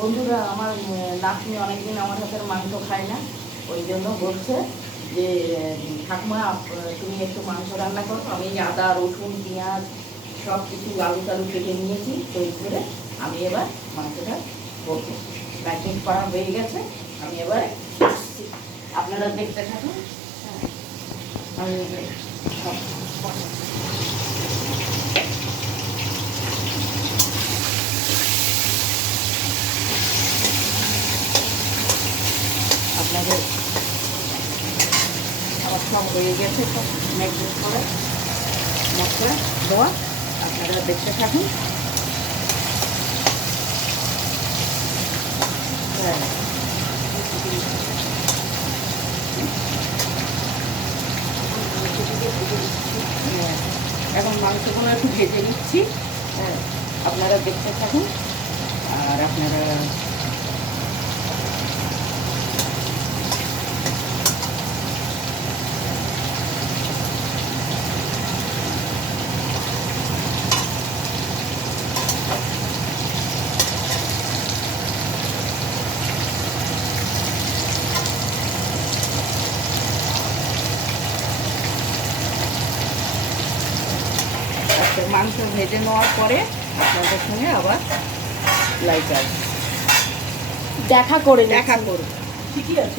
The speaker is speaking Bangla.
বন্ধুরা, আমার নাতনি অনেকদিন আমার হাতের মাংস খায় না, ওই জন্য বলছে যে ঠাকুমা তুমি একটু মাংস রান্না করো। আমি আদা রসুন পেঁয়াজ সব কিছু আলু টালু কেটে নিয়েছি তৈরি করে। আমি এবার মাংসটা করবো। প্যাকিং করা হয়ে গেছে, আমি এবার আসছি, আপনারা দেখতে থাকুন। হ্যাঁ, আমি সব আপনাদের আমার সব হয়ে গেছে, সব ম্যাগনেট করে মশলা দেওয়া, আপনারা দেখতে থাকুন। হ্যাঁ, এখন মাংসগুলো একটু ভেজে নিচ্ছি। হ্যাঁ, আপনারা দেখতে থাকুন। আর আপনারা মাংস ভেজে নেওয়ার পরে আপনাদের সঙ্গে আবার লাইভ আসবে, দেখা করে দেখা করব। ঠিকই আছে।